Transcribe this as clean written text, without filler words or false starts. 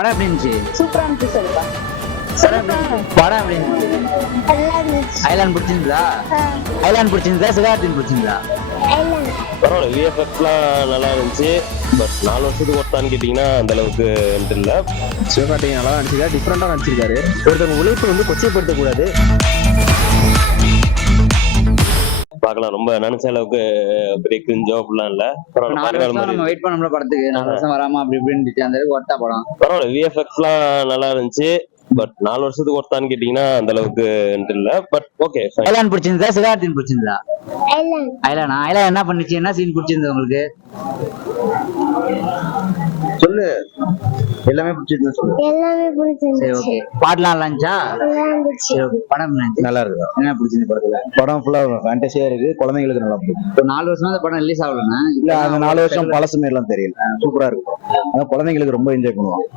படம் எப்படி இருந்துச்சு? சூப்பரா இருந்துச்சு சொல்லுப்பா. படம் எப்படி இருந்துச்சு? ஐலாண்ட் பிடிச்சிருந்தா? ஐலாண்ட் பிடிச்சிருந்தா சிவகார்த்தின் பிடிச்சிருந்தா? பரவாயில்ல, விஎஃப்எக்ஸ்லாம் நல்லா இருந்துச்சு. பட் 4 வருஷத்துக்கு ஒருத்தான்னு கேட்டிங்கன்னா அந்த அளவுக்கு இல்லை. சிவகார்த்திகேயன் நல்லா நடிச்சிருக்காரு, டிஃப்ரெண்டா நடிச்சிருக்காரு. ஒருத்தவங்க உழைப்பு வந்து கொச்சைப்படுத்தக்கூடாது. பார்க்கலாம், ரொம்ப நினைச்ச அளவுக்கு பெரிய கிரிஞ்சோ அப்படிலாம் இல்லை. 4 வருஷம் நம்ம வெயிட் பண்ணோம்ல படத்துக்கு, 4 வருஷம் வராம அப்படி இப்படின்னு இருந்துச்சு. அந்த அளவுக்கு ஒர்த்தா படம்? பரவாயில்ல, விஎஃப்எக்ஸ்லாம் நல்லா இருந்துச்சு. பட் 4 வருஷத்துக்கு ஒருத்தான்னு கேட்டிங்கன்னா அந்த அளவுக்கு இல்லை. But okay. ஐலாண்ட் பிடிச்சிருந்தா சிவகார்த்தின் பிடிச்சிருந்தா? ஐலாண்ட் என்ன பண்ணுச்சு? என்ன சீன் பிடிச்சிருந்தது உங்களுக்கு? சொல்லு, எல்லாமே பிடிச்சிருந்தா சொல்லு. சரி, ஓகே. பாட்டுலாம் நல்லா இருந்துச்சா? சரி, ஓகே. படம் எப்படி இருந்துச்சு? நல்லா இருக்கு. என்ன பிடிச்சிருந்து படத்துல? படம் ஃபுல்லா ஃபேண்டசியா இருக்கு, குழந்தைங்களுக்கு நல்லா பிடிக்கும். இப்போ 4 வருஷமா அந்த படம் ரிலீஸ் ஆகலன்னா இல்ல, அந்த 4 வருஷம் பழசு மாரிலாம் தெரியல, சூப்பரா இருக்கும். அதான் குழந்தைங்களுக்கு ரொம்ப என்ஜாய் பண்ணுவாங்க.